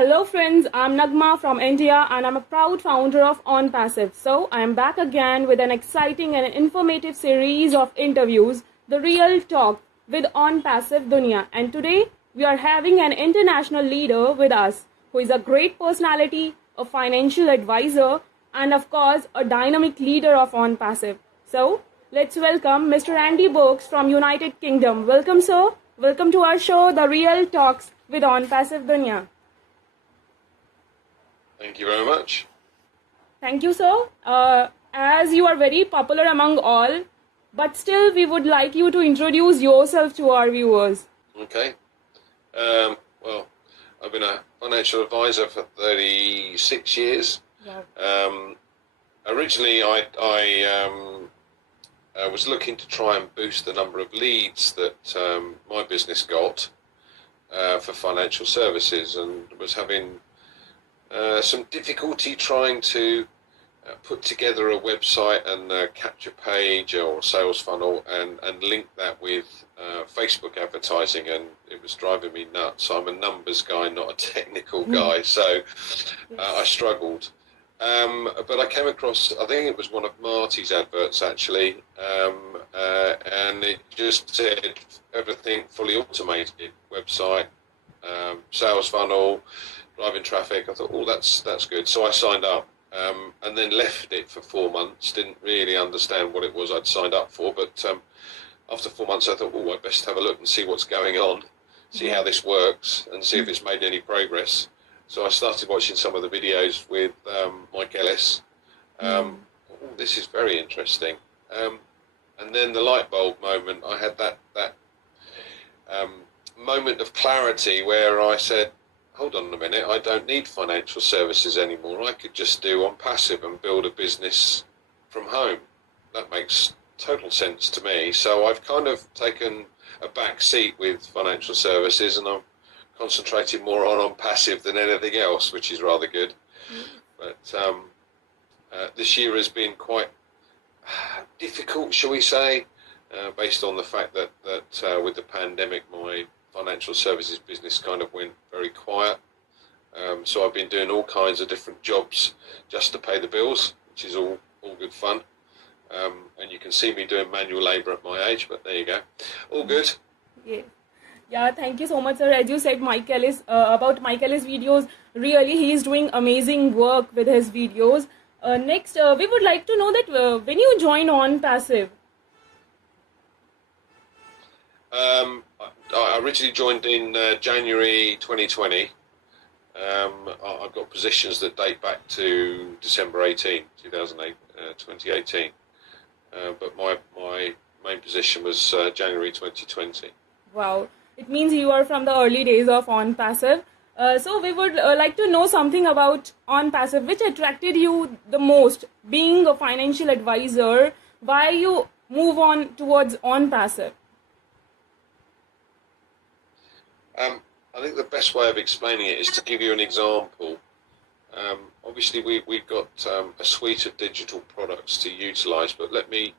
Hello friends, I'm Nagma from India and I'm a proud founder of ONPASSIVE. So I am back again with an exciting and informative series of interviews, The Real Talk with ONPASSIVE Dunya. And today we are having an international leader with us who is a great personality, a financial advisor and of course a dynamic leader of ONPASSIVE. So let's welcome Mr. Andy Berks from United Kingdom. Welcome sir. Welcome to our show, The Real Talks with ONPASSIVE Dunya. Thank you very much. Thank you, sir. As you are very popular among all, but still we would like you to introduce yourself to our viewers. Okay. Well, I've been a financial advisor for 36 years. Wow. Originally, I was looking to try and boost the number of leads that my business got for financial services, and was having some difficulty trying to put together a website and a capture page or sales funnel and link that with Facebook advertising, and it was driving me nuts. I'm a numbers guy, not a technical guy, so I struggled. But I came across, I think it was one of Marty's adverts actually, and it just said everything fully automated, website, sales funnel, driving traffic. I thought, oh, that's good. So I signed up, and then left it for 4 months. Didn't really understand what it was I'd signed up for, but after 4 months I thought, oh, I'd best have a look and see what's going on, see how this works, and see if it's made any progress. So I started watching some of the videos with Mike Ellis. Oh, this is very interesting. And then the light bulb moment, I had that moment of clarity where I said, hold on a minute, I don't need financial services anymore. I could just do ONPASSIVE and build a business from home. That makes total sense to me. So I've kind of taken a back seat with financial services, and I'm concentrating more on ONPASSIVE than anything else, which is rather good. But this year has been quite difficult, shall we say, based on the fact that with the pandemic, my financial services business kind of went very quiet. So I've been doing all kinds of different jobs just to pay the bills, which is all good fun. And you can see me doing manual labour at my age, but there you go. All good. Yeah, thank you so much, sir. As you said, Mike Ellis, about Mike Ellis videos, really he is doing amazing work with his videos. Next, we would like to know that when you join ONPASSIVE. I originally joined in January 2020. I've got positions that date back to December 2018. But my main position was January 2020. Wow, it means you are from the early days of ONPASSIVE. So we would like to know something about ONPASSIVE. Which attracted you the most? Being a financial advisor, why you move on towards ONPASSIVE? I think the best way of explaining it is to give you an example. Obviously, we've got a suite of digital products to utilise, but let me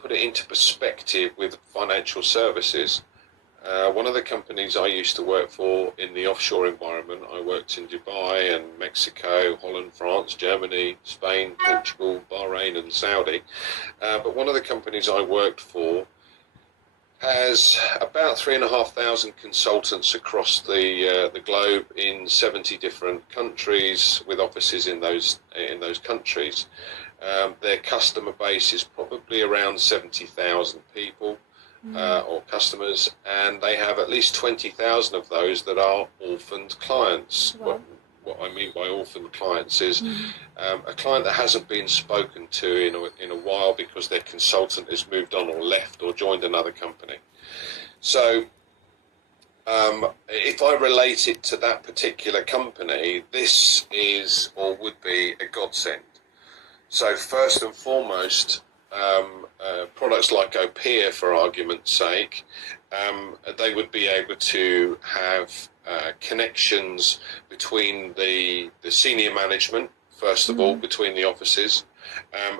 put it into perspective with financial services. One of the companies I used to work for in the offshore environment, I worked in Dubai and Mexico, Holland, France, Germany, Spain, Portugal, Bahrain and Saudi. But one of the companies I worked for has about 3,500 consultants across the globe in 70 different countries, with offices in those countries. Their customer base is probably around 70,000 people or customers, and they have at least 20,000 of those that are orphaned clients. Wow. What I mean by orphaned clients is a client that hasn't been spoken to in a while because their consultant has moved on or left or joined another company. So if I relate it to that particular company, this is or would be a godsend. So first and foremost, products like OPIA, for argument's sake, they would be able to have connections between the senior management, first of all, between the offices,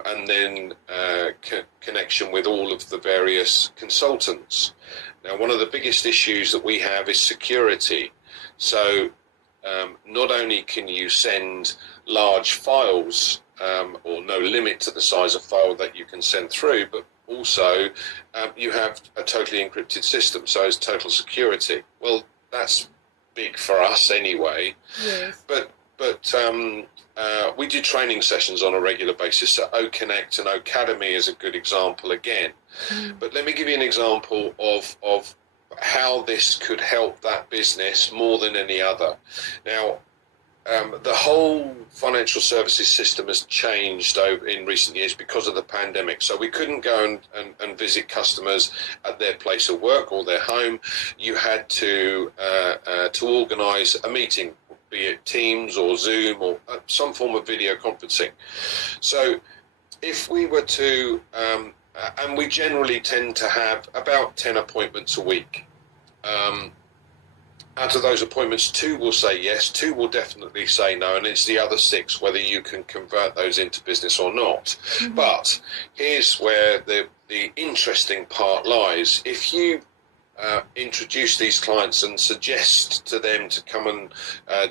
and then connection with all of the various consultants. Now, one of the biggest issues that we have is security. So not only can you send large files or no limit to the size of file that you can send through, but also you have a totally encrypted system, so it's total security. Well, that's big for us anyway. Yes. But we do training sessions on a regular basis. So OConnect and Academy is a good example again. But let me give you an example of how this could help that business more than any other. Now, the whole financial services system has changed in recent years because of the pandemic. So we couldn't go and visit customers at their place of work or their home. You had to organise a meeting, be it Teams or Zoom or some form of video conferencing. So if we were to, and we generally tend to have about 10 appointments a week. Out of those appointments, 2 will say yes, 2 will definitely say no, and it's the other 6 whether you can convert those into business or not. But here's where the interesting part lies. If you introduce these clients and suggest to them to come and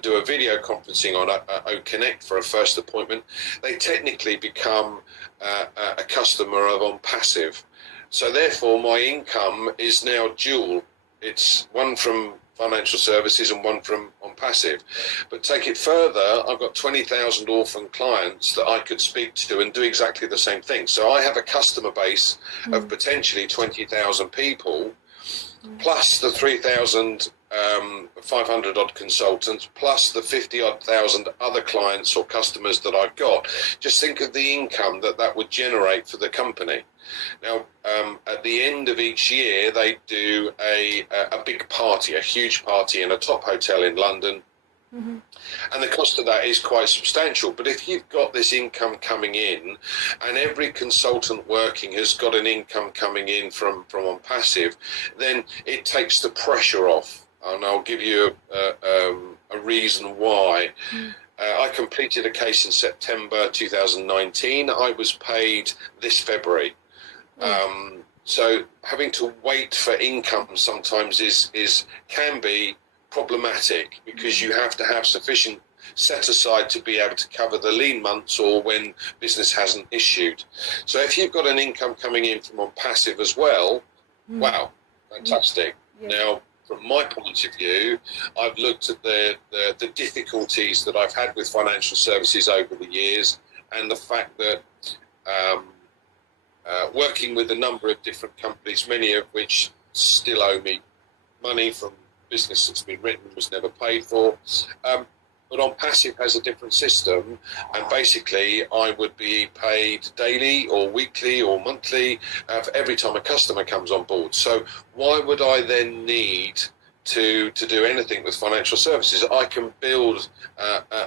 do a video conferencing on OConnect for a first appointment, they technically become a customer of ONPASSIVE. So therefore, my income is now dual. It's one from financial services and one from ONPASSIVE. But take it further, I've got 20,000 orphan clients that I could speak to and do exactly the same thing. So I have a customer base of potentially 20,000 people, plus the 3,500 odd consultants, plus the 50 odd thousand other clients or customers that I've got. Just think of the income that would generate for the company. Now, at the end of each year, they do a big party, a huge party in a top hotel in London. And the cost of that is quite substantial. But if you've got this income coming in, and every consultant working has got an income coming in from ONPASSIVE, then it takes the pressure off. And I'll give you a reason why. I completed a case in September 2019. I was paid this February. So having to wait for income sometimes can be problematic, because you have to have sufficient set aside to be able to cover the lean months or when business hasn't issued. So if you've got an income coming in from ONPASSIVE as well, wow, fantastic. Now, from my point of view, I've looked at the difficulties that I've had with financial services over the years, and the fact that working with a number of different companies, many of which still owe me money from business that's been written was never paid for. But ONPASSIVE has a different system, and basically I would be paid daily or weekly or monthly for every time a customer comes on board. So why would I then need to do anything with financial services? I can build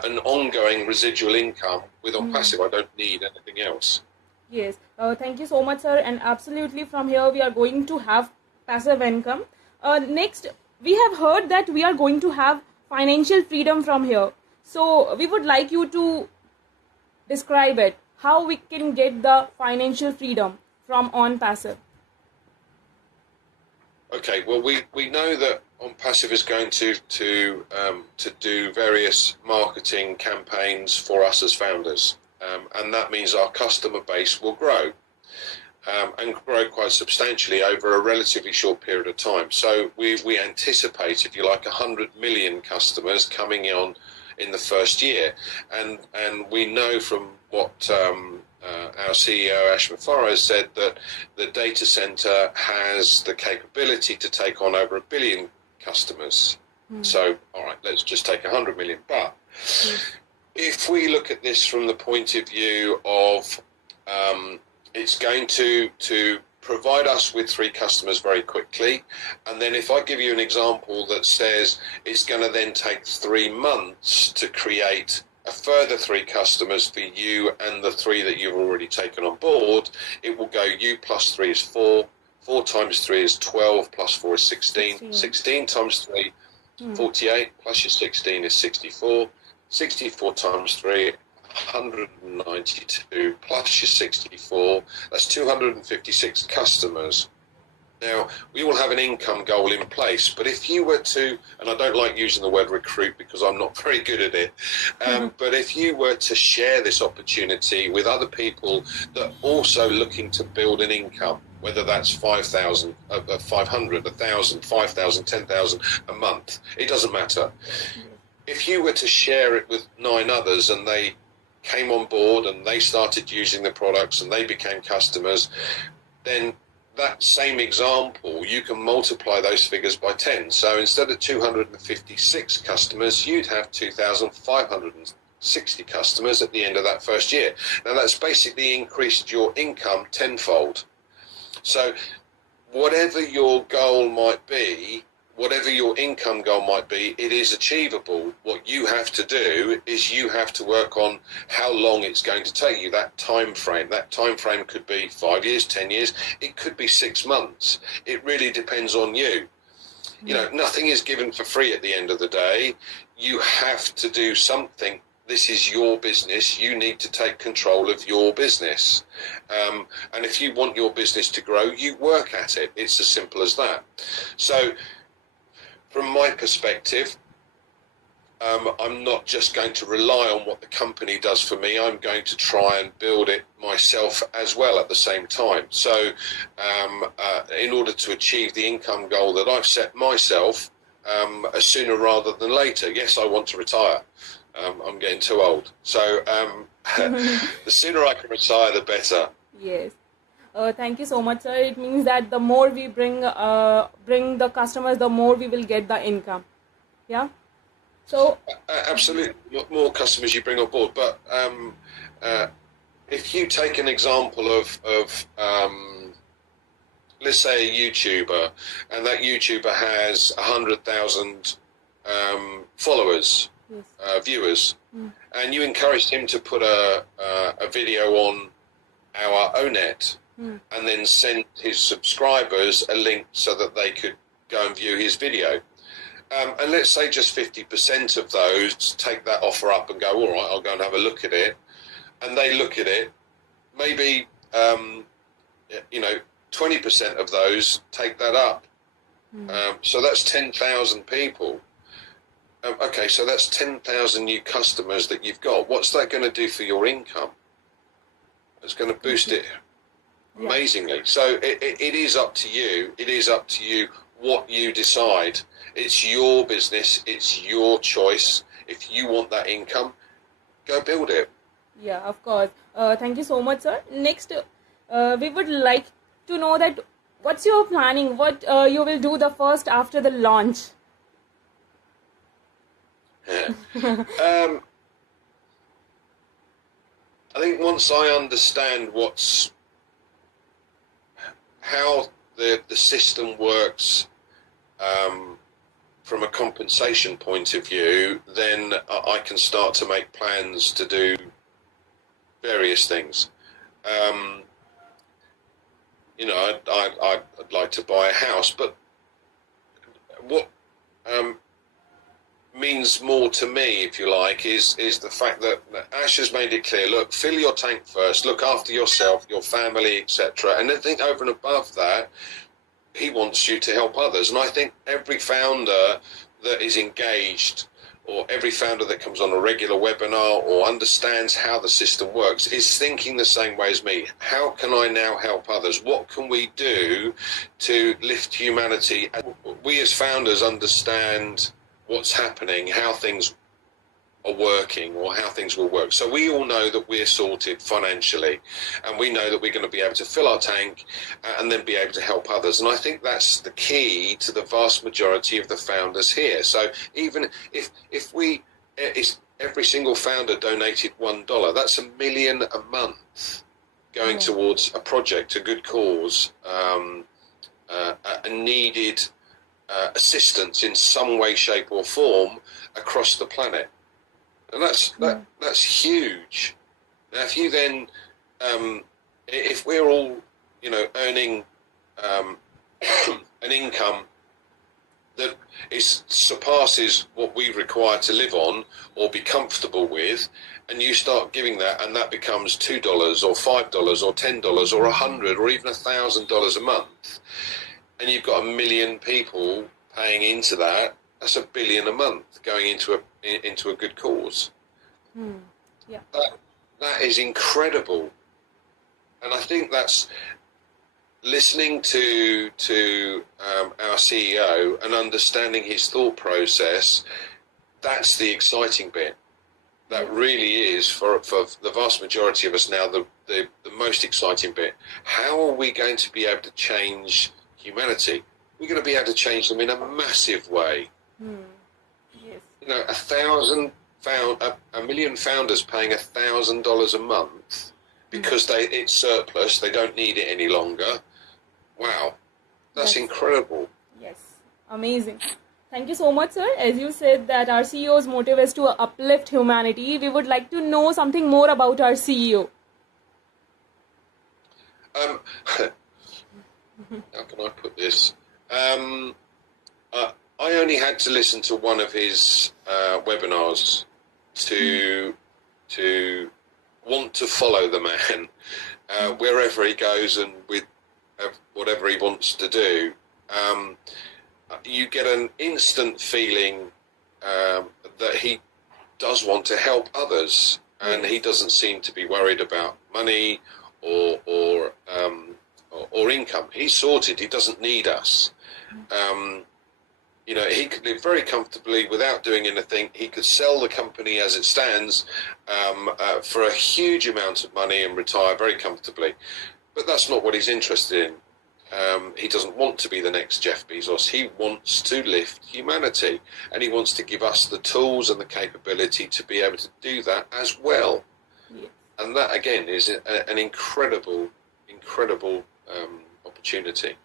an ongoing residual income with ONPASSIVE. I don't need anything else. Yes, thank you so much, sir. And absolutely, from here we are going to have passive income. Next, we have heard that we are going to have financial freedom from here. So we would like you to describe it, how we can get the financial freedom from ONPASSIVE. Okay, well, we know that ONPASSIVE is going to do various marketing campaigns for us as founders. And that means our customer base will grow and grow quite substantially over a relatively short period of time. So we anticipate, if you like, 100 million customers coming on in the first year. And we know from what our CEO, Ash Mafara, has said, that the data center has the capability to take on over 1 billion customers. So, all right, let's just take 100 million. But if we look at this from the point of view of it's going to provide us with 3 customers very quickly, and then if I give you an example that says it's going to then take 3 months to create a further 3 customers for you and the 3 that you've already taken on board, it will go you plus 3 is 4, 4 times 3 is 12, plus 4 is 16, 16 times 3, 48, plus your 16 is 64, 64 times 3, 192, plus your 64, that's 256 customers Now, we all have an income goal in place, but if you were to, and I don't like using the word recruit because I'm not very good at it, but if you were to share this opportunity with other people that are also looking to build an income, whether that's 5,000, 500, 1,000, 5,000, 10,000 a month, it doesn't matter. If you were to share it with 9 others and they came on board and they started using the products and they became customers, then that same example, you can multiply those figures by 10. So instead of 256 customers, you'd have 2,560 customers at the end of that first year. Now that's basically increased your income tenfold. So whatever your goal might be, whatever your income goal might be, it is achievable. What you have to do is you have to work on how long it's going to take you, that time frame. That time frame could be 5 years, 10 years, it could be 6 months. It really depends on you. You know, nothing is given for free at the end of the day. You have to do something. This is your business. You need to take control of your business. And if you want your business to grow, you work at it. It's as simple as that. So from my perspective, I'm not just going to rely on what the company does for me. I'm going to try and build it myself as well at the same time. So in order to achieve the income goal that I've set myself, sooner rather than later, yes, I want to retire. I'm getting too old. So the sooner I can retire, the better. Yes. Thank you so much, sir. It means that the more we bring the customers, the more we will get the income. Yeah. So absolutely, more customers you bring on board. But if you take an example of let's say a YouTuber, and that YouTuber has 100,000 followers, yes. Viewers, and you encouraged him to put a video on our ONET. And then send his subscribers a link so that they could go and view his video. And let's say just 50% of those take that offer up and go, all right, I'll go and have a look at it. And they look at it. Maybe, 20% of those take that up. So that's 10,000 people. Okay, so that's 10,000 new customers that you've got. What's that going to do for your income? It's going to boost it amazingly. So it is up to you. It is up to you what you decide. It's your business. It's your choice. If you want that income, go build it. Yeah, of course. Thank you so much, sir. Next, we would like to know that what's your planning? What you will do the first after the launch? I think once I understand how the system works from a compensation point of view, then I can start to make plans to do various things. I'd like to buy a house, but what means more to me, if you like, is the fact that Ash has made it clear, look, fill your tank first, look after yourself, your family, etc. And I think over and above that, he wants you to help others. And I think every founder that is engaged, or every founder that comes on a regular webinar or understands how the system works, is thinking the same way as me. How can I now help others? What can we do to lift humanity? We as founders understand what's happening, how things are working, or how things will work. So we all know that we're sorted financially, and we know that we're going to be able to fill our tank and then be able to help others. And I think that's the key to the vast majority of the founders here. So even if every single founder donated $1, that's $1 million a month going towards a project, a good cause, a needed assistance in some way, shape or form across the planet. And that's huge. Now, if you then, if we're all, earning an income that surpasses what we require to live on or be comfortable with, and you start giving that, and that becomes $2 or $5 or $10 or $100 or even $1,000 a month, and you've got 1 million people paying into that, that's $1 billion a month going into a good cause. Yeah. That is incredible. And I think that's listening to our CEO and understanding his thought process. That's the exciting bit. That really is, for the vast majority of us now, the most exciting bit. How are we going to be able to change humanity? We're going to be able to change them in a massive way. Yes. You know, a million founders paying $1,000 a month because it's surplus, they don't need it any longer. Wow, that's incredible. Yes, amazing. Thank you so much, sir. As you said that our CEO's motive is to uplift humanity, we would like to know something more about our CEO. How can I put this? I only had to listen to one of his webinars to want to follow the man wherever he goes and with whatever he wants to do. You get an instant feeling that he does want to help others, and he doesn't seem to be worried about money or income. He's sorted. He doesn't need us. You know, he could live very comfortably without doing anything. He could sell the company as it stands for a huge amount of money and retire very comfortably. But that's not what he's interested in. He doesn't want to be the next Jeff Bezos. He wants to lift humanity, and he wants to give us the tools and the capability to be able to do that as well. Yes. And that, again, is an incredible opportunity.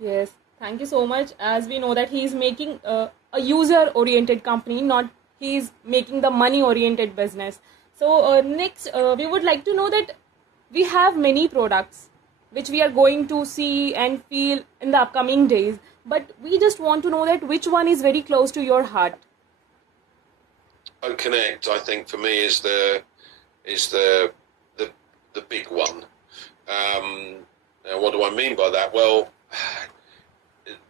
Yes, thank you so much. As we know that he is making a user-oriented company, not he is making the money-oriented business. So next, we would like to know that we have many products which we are going to see and feel in the upcoming days. But we just want to know that which one is very close to your heart. Connect, I think, for me is the big one. Now, what do I mean by that? Well,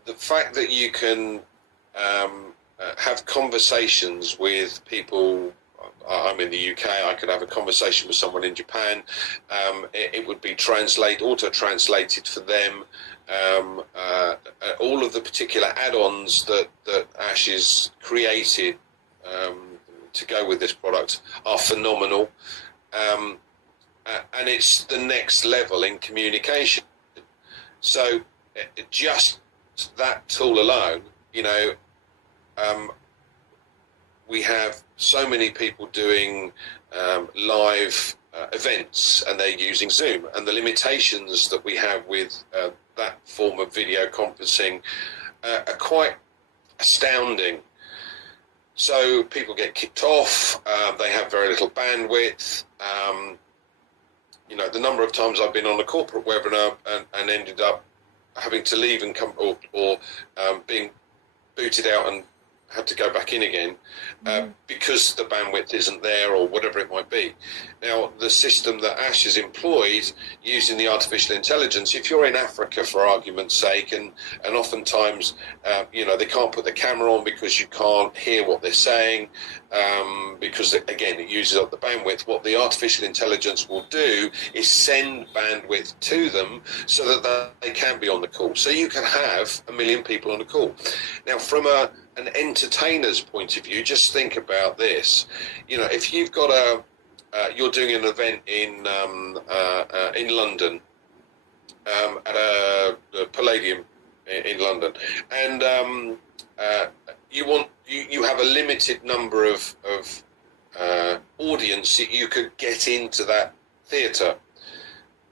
the fact that you can have conversations with people. I'm in the UK, I could have a conversation with someone in Japan. It would be auto-translated for them. All of the particular add-ons that Ash has created to go with this product are phenomenal. And it's the next level in communication. So just that tool alone, you know, we have so many people doing live events, and they're using Zoom, and the limitations that we have with that form of video conferencing are quite astounding. So people get kicked off, they have very little bandwidth. You know, the number of times I've been on a corporate webinar and ended up having to leave and come or being booted out and had to go back in again because the bandwidth isn't there or whatever it might be. Now, the system that Ash has employed using the artificial intelligence, if you're in Africa, for argument's sake, and oftentimes, you know, they can't put the camera on because you can't hear what they're saying, because, again, it uses up the bandwidth. What the artificial intelligence will do is send bandwidth to them so that they can be on the call. So you can have 1 million people on a call. Now, from an entertainer's point of view, just think about this. You know, if you've got you're doing an event in London, at a Palladium in London, and you have a limited number of audience that you could get into that theatre.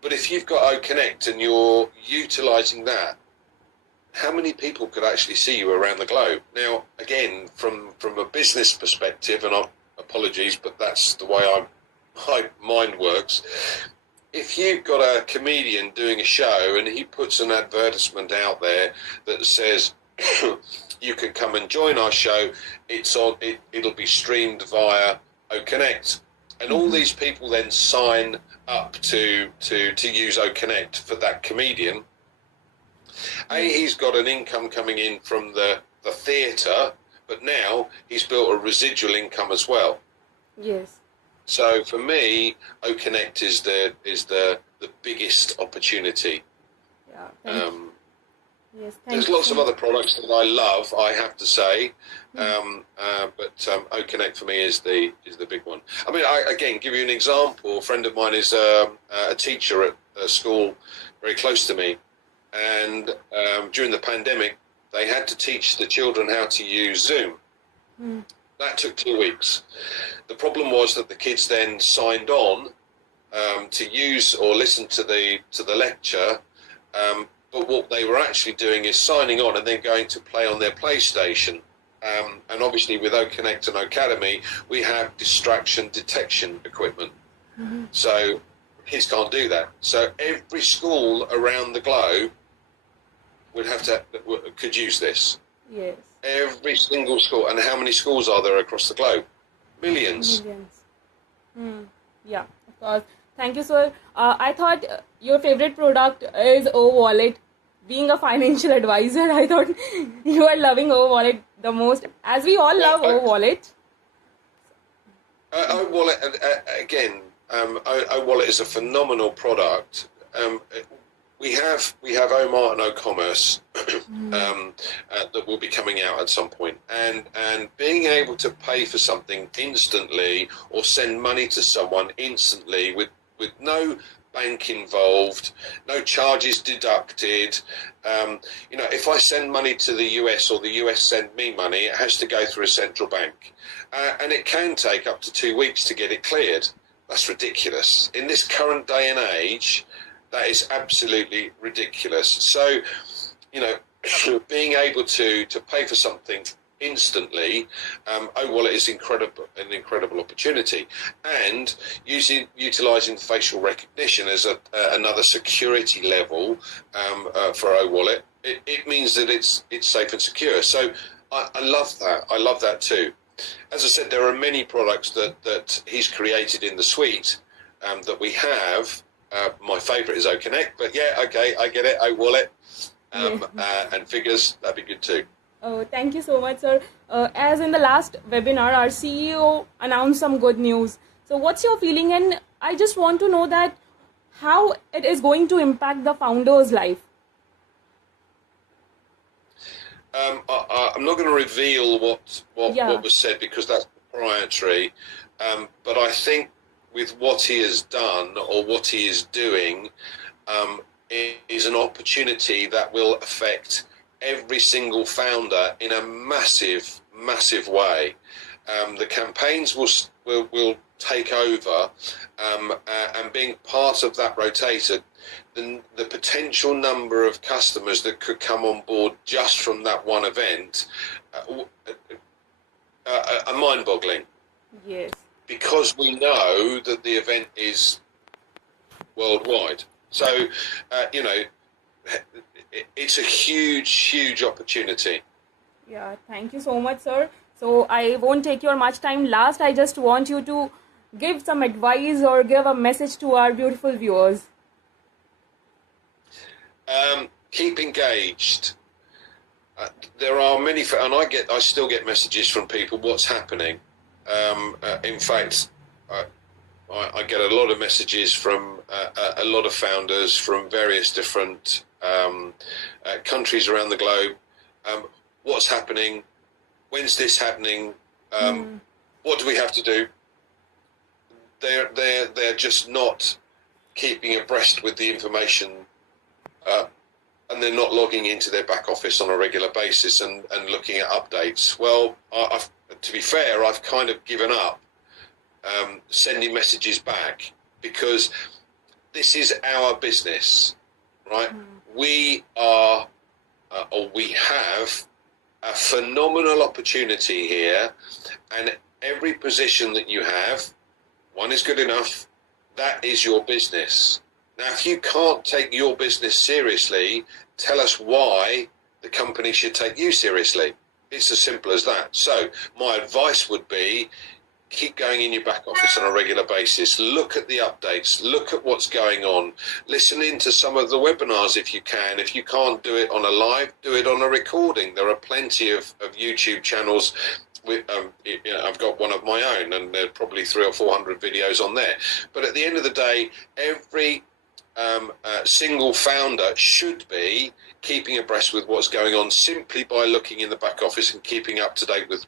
But if you've got OConnect and you're utilising that, how many people could actually see you around the globe? Now, again, from a business perspective, and apologies, but that's the way my mind works. If you've got a comedian doing a show and he puts an advertisement out there that says you can come and join our show, it'll be streamed via OConnect, and all these people then sign up to use OConnect for that comedian. He's got an income coming in from the theatre, but now he's built a residual income as well. Yes. So for me, OConnect is the biggest opportunity. Yeah. Yes. There's lots of other products that I love, I have to say, but OConnect for me is the big one. I mean, again, give you an example. A friend of mine is a teacher at a school very close to me, and during the pandemic, they had to teach the children how to use Zoom. That took 2 weeks. The problem was that the kids then signed on to use or listen to the lecture. But what they were actually doing is signing on and then going to play on their PlayStation. And obviously with OConnect and Academy, we have distraction detection equipment. So kids can't do that. So every school around the globe could use this. Yes. Every single school. And how many schools are there across the globe? Millions. Yeah, of course. Thank you, sir. I thought your favorite product is O-Wallet. Being a financial advisor, I thought you are loving O-Wallet the most, as we all love O-Wallet. O-Wallet, again, O-Wallet is a phenomenal product. We have Omart and O-Commerce that will be coming out at some point, and being able to pay for something instantly or send money to someone instantly with no bank involved, no charges deducted. If I send money to the US or the US send me money, it has to go through a central bank, and it can take up to 2 weeks to get it cleared. That's ridiculous. In this current day and age, that is absolutely ridiculous. So, being able to pay for something instantly, O-Wallet is an incredible opportunity, and utilising facial recognition as another security level for O-Wallet, it means that it's safe and secure. So I love that. I love that too. As I said, there are many products that he's created in the suite that we have. My favourite is OConnect, but yeah, okay, I get it. O-Wallet and figures, that'd be good too. Oh, thank you so much, sir. As in the last webinar, our CEO announced some good news. So what's your feeling? And I just want to know that how it is going to impact the founder's life. I'm not going to reveal what was said because that's proprietary. But I think with what he has done or what he is doing is an opportunity that will affect every single founder in a massive way. The campaigns will take over, and being part of that rotator, the potential number of customers that could come on board just from that one event are mind-boggling. Yes. Because we know that the event is worldwide. So, it's a huge opportunity. Yeah, thank you so much, sir. So I won't take your much time. Last, I just want you to give some advice or give a message to our beautiful viewers. Keep engaged. There are many, and I still get messages from people. What's happening? In fact, I get a lot of messages from a lot of founders from various different countries around the globe. What's happening? When's this happening? What do we have to do? They're just not keeping abreast with the information, and they're not logging into their back office on a regular basis and looking at updates. Well, to be fair, I've kind of given up sending messages back because this is our business, right? We are, or we have, a phenomenal opportunity here, and every position that you have, one is good enough, that is your business. Now, if you can't take your business seriously, tell us why the company should take you seriously. It's as simple as that. So my advice would be, keep going in your back office on a regular basis. Look at the updates. Look at what's going on. Listen into some of the webinars if you can. If you can't do it on a live, do it on a recording. There are plenty of YouTube channels. I've got one of my own, and there are probably 300 or 400 videos on there. But at the end of the day, every single founder should be keeping abreast with what's going on simply by looking in the back office and keeping up to date with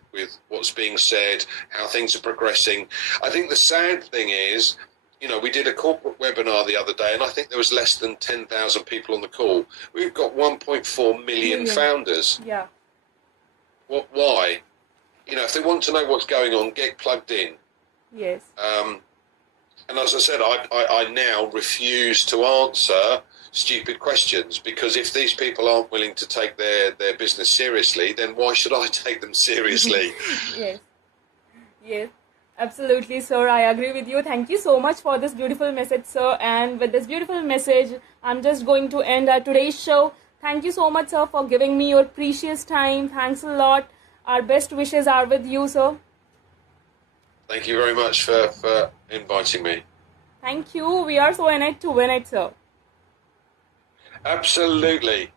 what's being said, how things are progressing. I think the sad thing is, we did a corporate webinar the other day, and I think there was less than 10,000 people on the call. We've got 1.4 million founders. Yeah. Why? If they want to know what's going on, get plugged in. Yes. And as I said, I now refuse to answer stupid questions, because if these people aren't willing to take their business seriously, then why should I take them seriously? Yes, absolutely, sir. I agree with you. Thank you so much for this beautiful message, sir. And with this beautiful message, I'm just going to end today's show. Thank you so much, sir, for giving me your precious time. Thanks a lot. Our best wishes are with you, sir. Thank you very much for inviting me. Thank you. We are so in it to win it, sir. Absolutely.